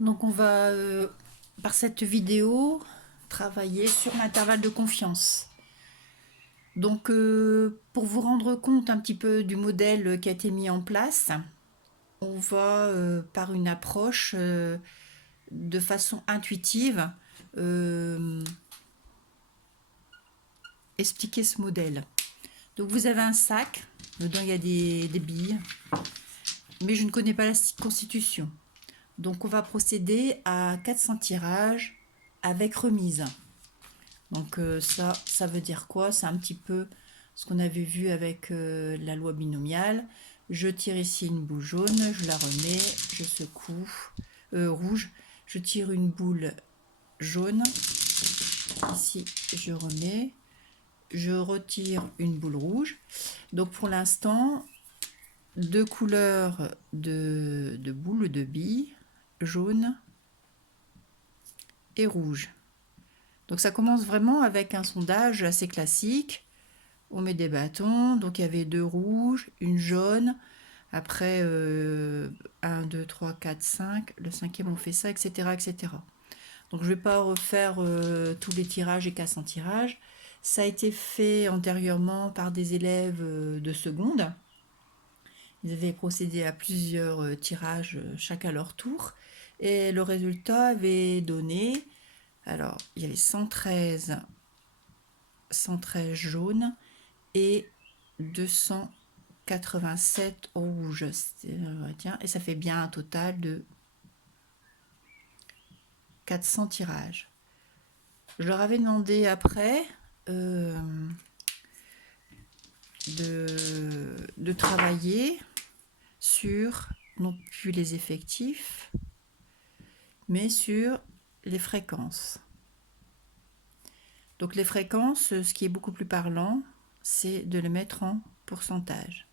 Donc on va, par cette vidéo, travailler sur l'intervalle de confiance. Donc pour vous rendre compte un petit peu du modèle qui a été mis en place, on va, par une approche de façon intuitive, euh, expliquer ce modèle. Donc vous avez un sac, dedans il y a des billes, mais je ne connais pas la constitution. Donc on va procéder à 400 tirages avec remise. Donc ça veut dire quoi? C'est un petit peu ce qu'on avait vu avec la loi binomiale. Je tire ici une boule jaune, je la remets, je secoue, rouge, je tire une boule jaune, ici je remets, je retire une boule rouge. Donc pour l'instant, deux couleurs de boules de billes, jaune et rouge. Donc ça commence vraiment avec un sondage assez classique. On met des bâtons, donc il y avait deux rouges, une jaune, après 1, 2, 3, 4, 5, le cinquième on fait ça, etc. etc. Donc je ne vais pas refaire tous les tirages et 400 tirages. Ça a été fait antérieurement par des élèves de seconde. Ils avaient procédé à plusieurs tirages, chacun à leur tour. Et le résultat avait donné, alors il y avait 113 jaunes et 287 rouges. Et ça fait bien un total de 400 tirages. Je leur avais demandé après de travailler sur non plus les effectifs, mais sur les fréquences. Donc les fréquences, ce qui est beaucoup plus parlant, c'est de les mettre en pourcentage.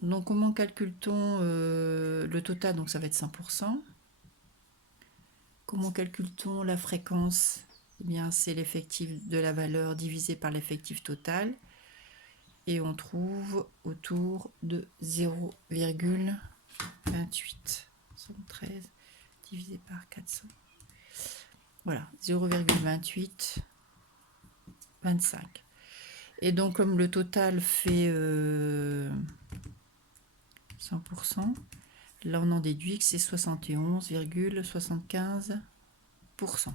Donc comment calcule-t-on le total? Donc ça va être 100%. Comment calcule-t-on la fréquence? Eh bien, c'est l'effectif de la valeur divisé par l'effectif total. Et on trouve autour de 0,28. 113 divisé par 400. Voilà, 0,28, 25. Et donc, comme le total fait 100%, là on en déduit que c'est 71,75%.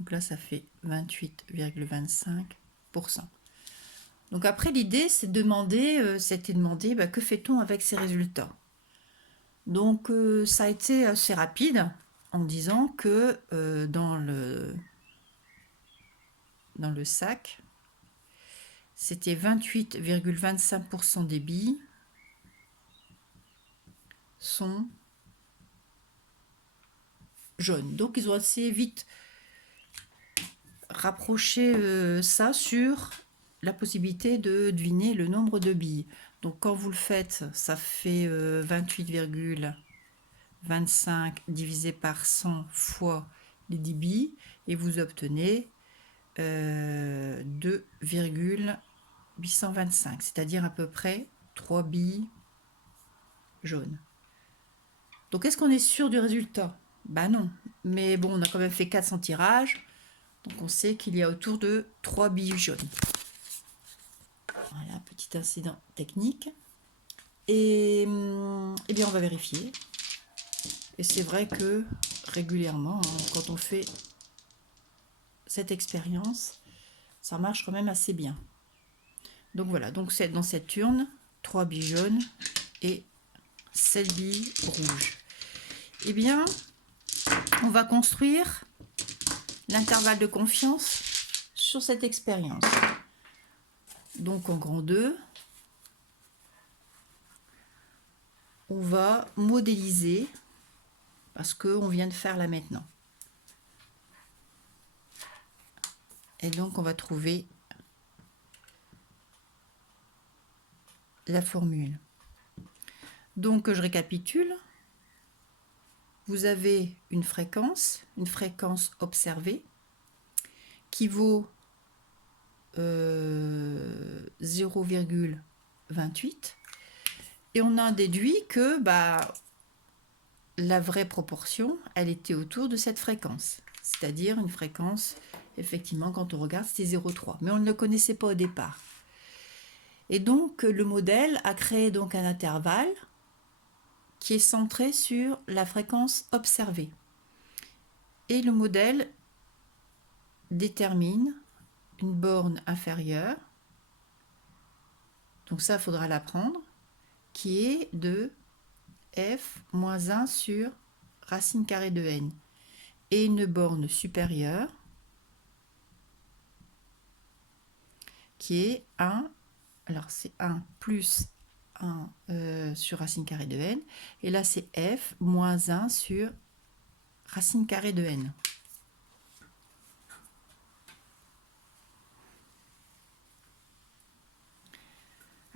Donc là, ça fait 28,25%. Donc après, l'idée, c'est de demander, que fait-on avec ces résultats? Donc ça a été assez rapide en disant que dans le sac, c'était 28,25% des billes sont jaunes. Donc ils ont assez vite rapproché ça sur la possibilité de deviner le nombre de billes. Donc quand vous le faites, ça fait 28,25 divisé par 100 fois les 10 billes et vous obtenez 2,825, c'est-à-dire à peu près 3 billes jaunes. Donc est-ce qu'on est sûr du résultat? Ben non, mais bon, on a quand même fait 400 tirages, donc on sait qu'il y a autour de 3 billes jaunes. Voilà, petit incident technique. Et eh bien on va vérifier. Et c'est vrai que régulièrement, quand on fait cette expérience, ça marche quand même assez bien. Donc voilà, donc c'est dans cette urne, 3 billes jaunes et 7 billes rouges. Eh bien, on va construire l'intervalle de confiance sur cette expérience. Donc en grand 2, on va modéliser, parce qu'on vient de faire là maintenant. Et donc on va trouver la formule. Donc je récapitule. Vous avez une fréquence observée, qui vaut 0,28. Et on a déduit que la vraie proportion, elle était autour de cette fréquence. C'est-à-dire une fréquence, effectivement, quand on regarde, c'était 0,3. Mais on ne le connaissait pas au départ. Et donc, le modèle a créé donc un intervalle qui est centré sur la fréquence observée. Et le modèle détermine une borne inférieure, donc ça, il faudra l'apprendre, qui est de f moins 1 sur racine carrée de n, et une borne supérieure qui est 1, alors c'est 1 plus 1 sur racine carrée de n, et là c'est f moins 1 sur racine carrée de n.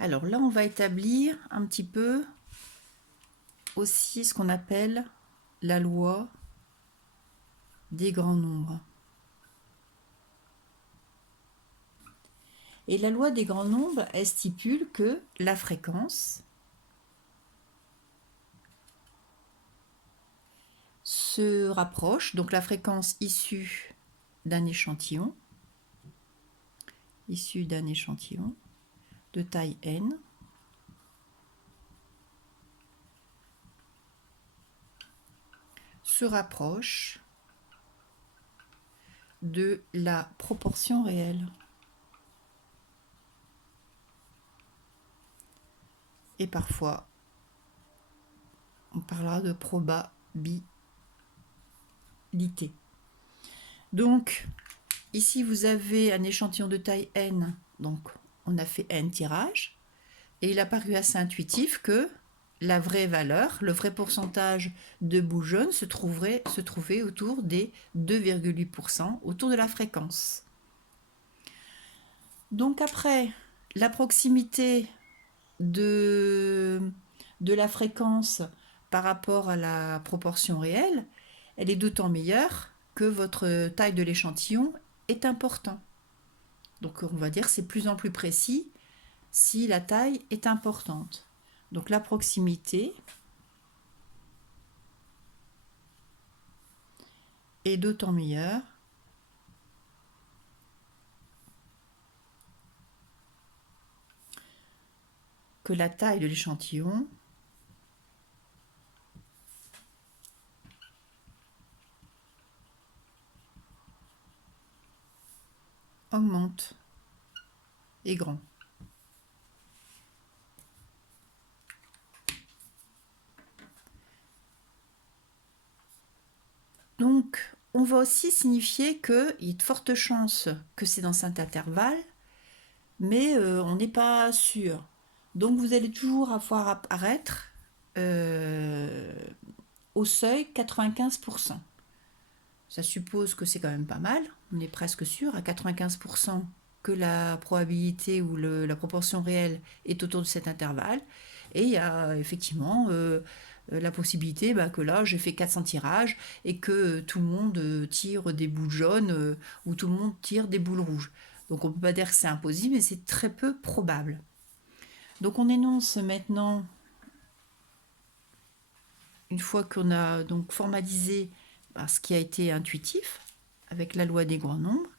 Alors là, on va établir un petit peu aussi ce qu'on appelle la loi des grands nombres. Et la loi des grands nombres, elle stipule que la fréquence se rapproche, donc la fréquence issue d'un échantillon de taille n se rapproche de la proportion réelle. Et parfois, on parlera de probabilité. Donc, ici, vous avez un échantillon de taille n, donc on a fait n tirages, et il a paru assez intuitif que la vraie valeur, le vrai pourcentage de boules jaunes se trouvait autour des 2,8%, autour de la fréquence. Donc après, la proximité de la fréquence par rapport à la proportion réelle, elle est d'autant meilleure que votre taille de l'échantillon est importante. Donc on va dire que c'est plus en plus précis si la taille est importante. Donc la proximité est d'autant meilleure que la taille de l'échantillon augmente et grand. Donc, on va aussi signifier qu'il y a de fortes chances que c'est dans cet intervalle, mais on n'est pas sûr. Donc, vous allez toujours avoir apparaître au seuil 95%. Ça suppose que c'est quand même pas mal, on est presque sûr à 95% que la probabilité ou la proportion réelle est autour de cet intervalle. Et il y a effectivement la possibilité que là, j'ai fait 400 tirages et que tout le monde tire des boules jaunes ou tout le monde tire des boules rouges. Donc on ne peut pas dire que c'est impossible, mais c'est très peu probable. Donc on énonce maintenant, une fois qu'on a donc formalisé ce qui a été intuitif avec la loi des grands nombres,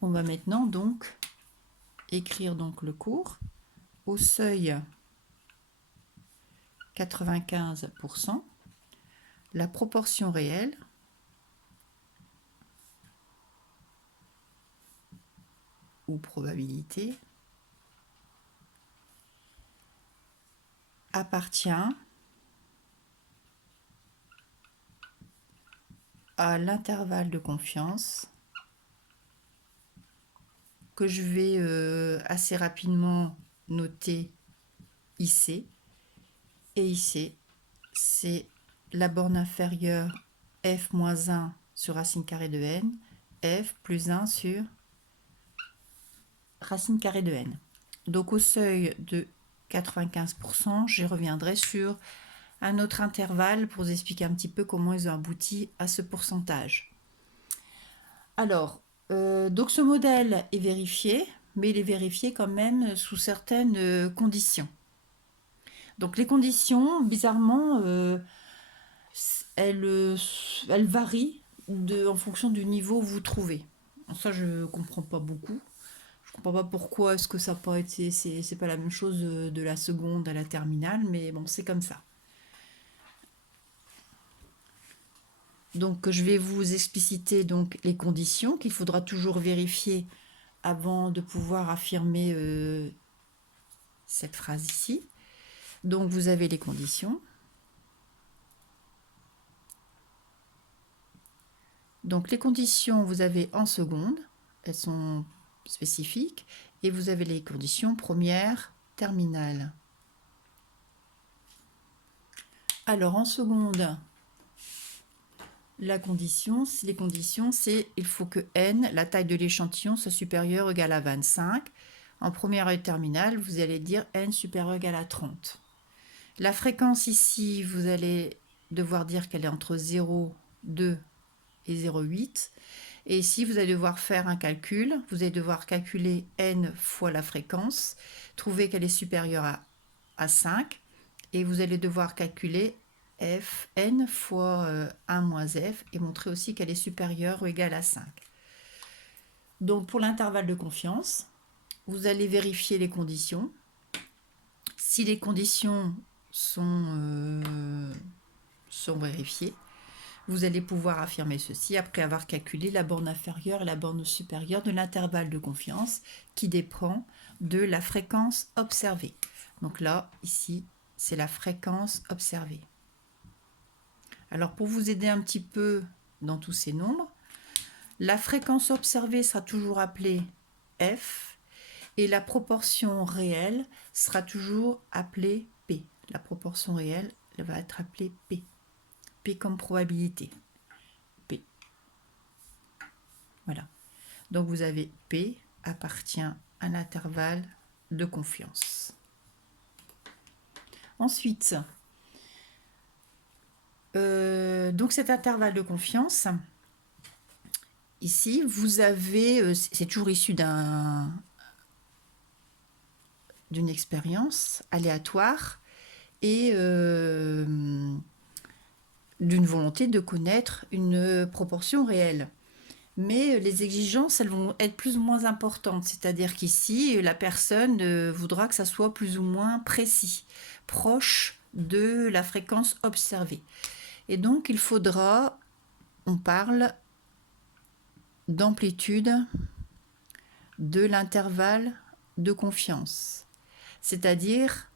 on va maintenant donc écrire donc le cours au seuil 95%, la proportion réelle ou probabilité appartient à l'intervalle de confiance que je vais assez rapidement noter IC. Et IC, c'est la borne inférieure f-1 sur racine carrée de n, f plus 1 sur racine carrée de n. Donc au seuil de 95%, je reviendrai sur un autre intervalle pour vous expliquer un petit peu comment ils ont abouti à ce pourcentage. Alors, donc ce modèle est vérifié, mais il est vérifié quand même sous certaines conditions. Donc les conditions, bizarrement, elles varient en fonction du niveau où vous trouvez. Ça, je comprends pas beaucoup. Je comprends pas pourquoi est-ce que ça n'a pas été, c'est pas la même chose de la seconde à la terminale, mais bon, c'est comme ça. Donc je vais vous expliciter donc les conditions qu'il faudra toujours vérifier avant de pouvoir affirmer cette phrase ici. Donc vous avez les conditions. Donc les conditions, vous avez en seconde, elles sont spécifiques, et vous avez les conditions première, terminale. Alors en seconde, les conditions, c'est il faut que n, la taille de l'échantillon, soit supérieure ou égale à 25. En première et terminale, vous allez dire n supérieur ou égal à 30. La fréquence ici, vous allez devoir dire qu'elle est entre 0, 2 et 0,8. Et ici, vous allez devoir faire un calcul. Vous allez devoir calculer n fois la fréquence, trouver qu'elle est supérieure à 5. Et vous allez devoir calculer f, n fois 1 moins f, et montrer aussi qu'elle est supérieure ou égale à 5. Donc pour l'intervalle de confiance, vous allez vérifier les conditions. Si les conditions sont vérifiées, vous allez pouvoir affirmer ceci après avoir calculé la borne inférieure et la borne supérieure de l'intervalle de confiance qui dépend de la fréquence observée. Donc là, ici, c'est la fréquence observée. Alors pour vous aider un petit peu dans tous ces nombres, la fréquence observée sera toujours appelée f et la proportion réelle sera toujours appelée p. La proportion réelle elle va être appelée p. P comme probabilité. P. Voilà. Donc vous avez P appartient à l'intervalle de confiance. Ensuite, donc cet intervalle de confiance, ici, vous avez, c'est toujours issu d'une expérience aléatoire et d'une volonté de connaître une proportion réelle. Mais les exigences, elles vont être plus ou moins importantes. C'est-à-dire qu'ici, la personne voudra que ça soit plus ou moins précis, proche de la fréquence observée. Et donc, il faudra, on parle d'amplitude de l'intervalle de confiance, c'est-à-dire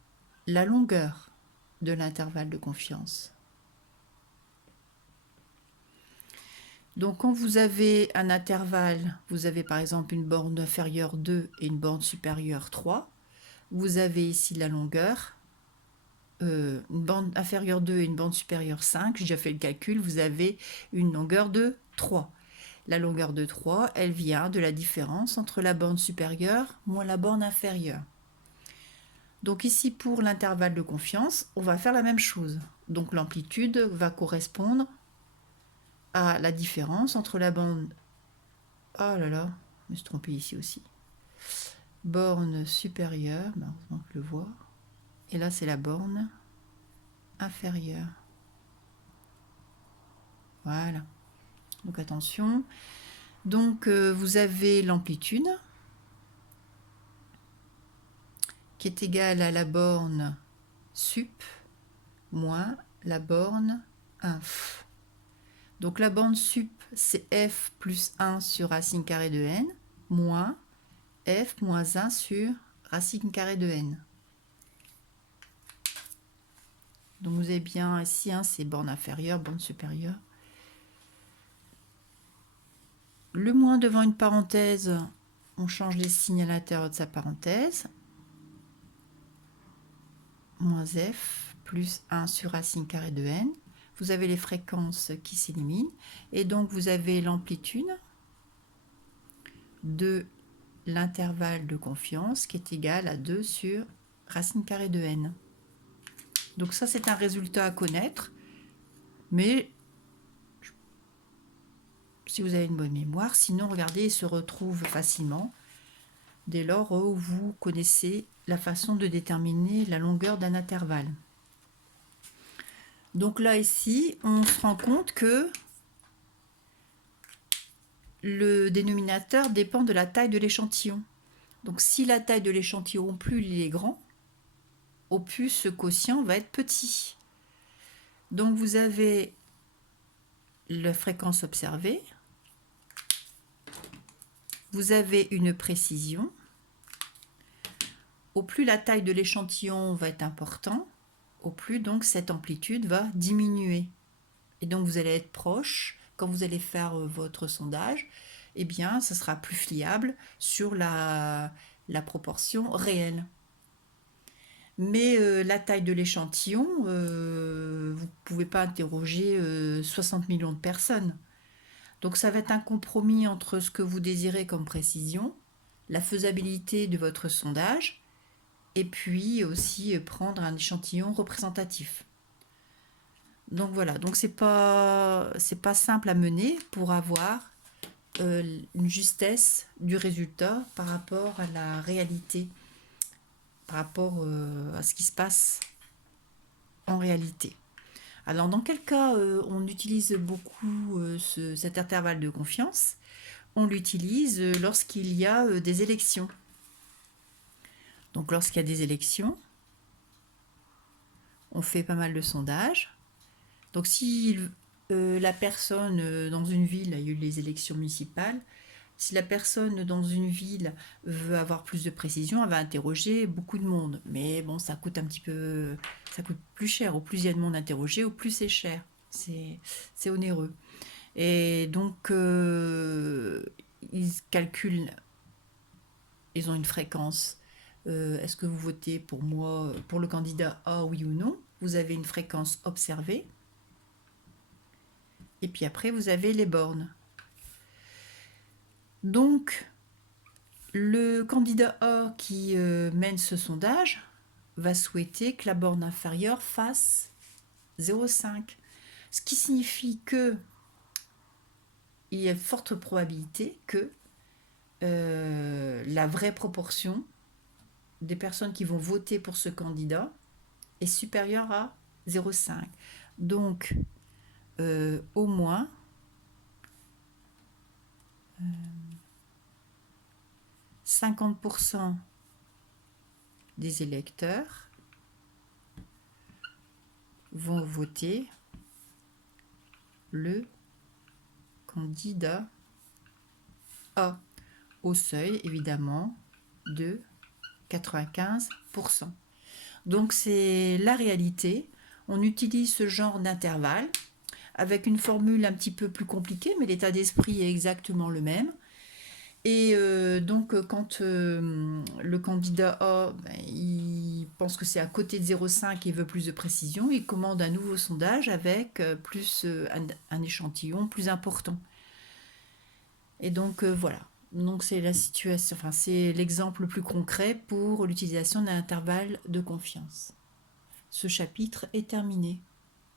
la longueur de l'intervalle de confiance. Donc quand vous avez un intervalle, vous avez par exemple une borne inférieure 2 et une borne supérieure 3, vous avez ici la longueur, une borne inférieure 2 et une borne supérieure 5, j'ai déjà fait le calcul, vous avez une longueur de 3. La longueur de 3, elle vient de la différence entre la borne supérieure moins la borne inférieure. Donc ici pour l'intervalle de confiance, on va faire la même chose. Donc l'amplitude va correspondre à la différence entre la borne... Oh là là, je me suis trompée ici aussi. Borne supérieure, heureusement que je le vois. Et là, c'est la borne inférieure. Voilà. Donc attention. Donc vous avez l'amplitude qui est égale à la borne sup moins la borne inf. Donc la borne sup, c'est f plus 1 sur racine carrée de n, moins f moins 1 sur racine carrée de n. Donc vous avez bien ici, c'est borne inférieure, borne supérieure. Le moins devant une parenthèse, on change les signes à l'intérieur de sa parenthèse. Moins f plus 1 sur racine carrée de n. Vous avez les fréquences qui s'éliminent. Et donc vous avez l'amplitude de l'intervalle de confiance qui est égal à 2 sur racine carrée de n. Donc ça, c'est un résultat à connaître. Mais si vous avez une bonne mémoire, sinon, regardez, il se retrouve facilement dès lors où vous connaissez la façon de déterminer la longueur d'un intervalle. Donc là, ici, on se rend compte que le dénominateur dépend de la taille de l'échantillon. Donc si la taille de l'échantillon, plus il est grand, au plus ce quotient va être petit. Donc vous avez la fréquence observée, vous avez une précision. Au plus la taille de l'échantillon va être importante, au plus donc cette amplitude va diminuer. Et donc vous allez être proche, quand vous allez faire votre sondage, eh bien ça sera plus fiable sur la proportion réelle. Mais la taille de l'échantillon, vous ne pouvez pas interroger 60 millions de personnes. Donc ça va être un compromis entre ce que vous désirez comme précision, la faisabilité de votre sondage, et puis aussi prendre un échantillon représentatif. Donc voilà, donc c'est pas simple à mener pour avoir une justesse du résultat par rapport à la réalité, par rapport à ce qui se passe en réalité. Alors dans quel cas on utilise beaucoup cet intervalle de confiance? On l'utilise lorsqu'il y a des élections. Donc lorsqu'il y a des élections, on fait pas mal de sondages. Donc si la personne dans une ville, il y a eu les élections municipales, si la personne dans une ville veut avoir plus de précision, elle va interroger beaucoup de monde. Mais bon, ça coûte un petit peu, ça coûte plus cher. Au plus il y a de monde interrogé, au plus c'est cher. C'est onéreux. Et donc, ils calculent, ils ont une fréquence. Est-ce que vous votez pour moi, pour le candidat A, oui ou non? Vous avez une fréquence observée. Et puis après, vous avez les bornes. Donc, le candidat A qui mène ce sondage va souhaiter que la borne inférieure fasse 0,5. Ce qui signifie que il y a forte probabilité que la vraie proportion des personnes qui vont voter pour ce candidat est supérieure à 0,5. Donc, au moins 50% des électeurs vont voter le candidat A, au seuil évidemment de 95%. Donc c'est la réalité. On utilise ce genre d'intervalle avec une formule un petit peu plus compliquée, mais l'état d'esprit est exactement le même. Et donc quand le candidat A, il pense que c'est à côté de 0,5 et veut plus de précision, il commande un nouveau sondage avec plus un échantillon plus important. Et donc voilà. Donc c'est la situation, enfin c'est l'exemple le plus concret pour l'utilisation d'un intervalle de confiance. Ce chapitre est terminé.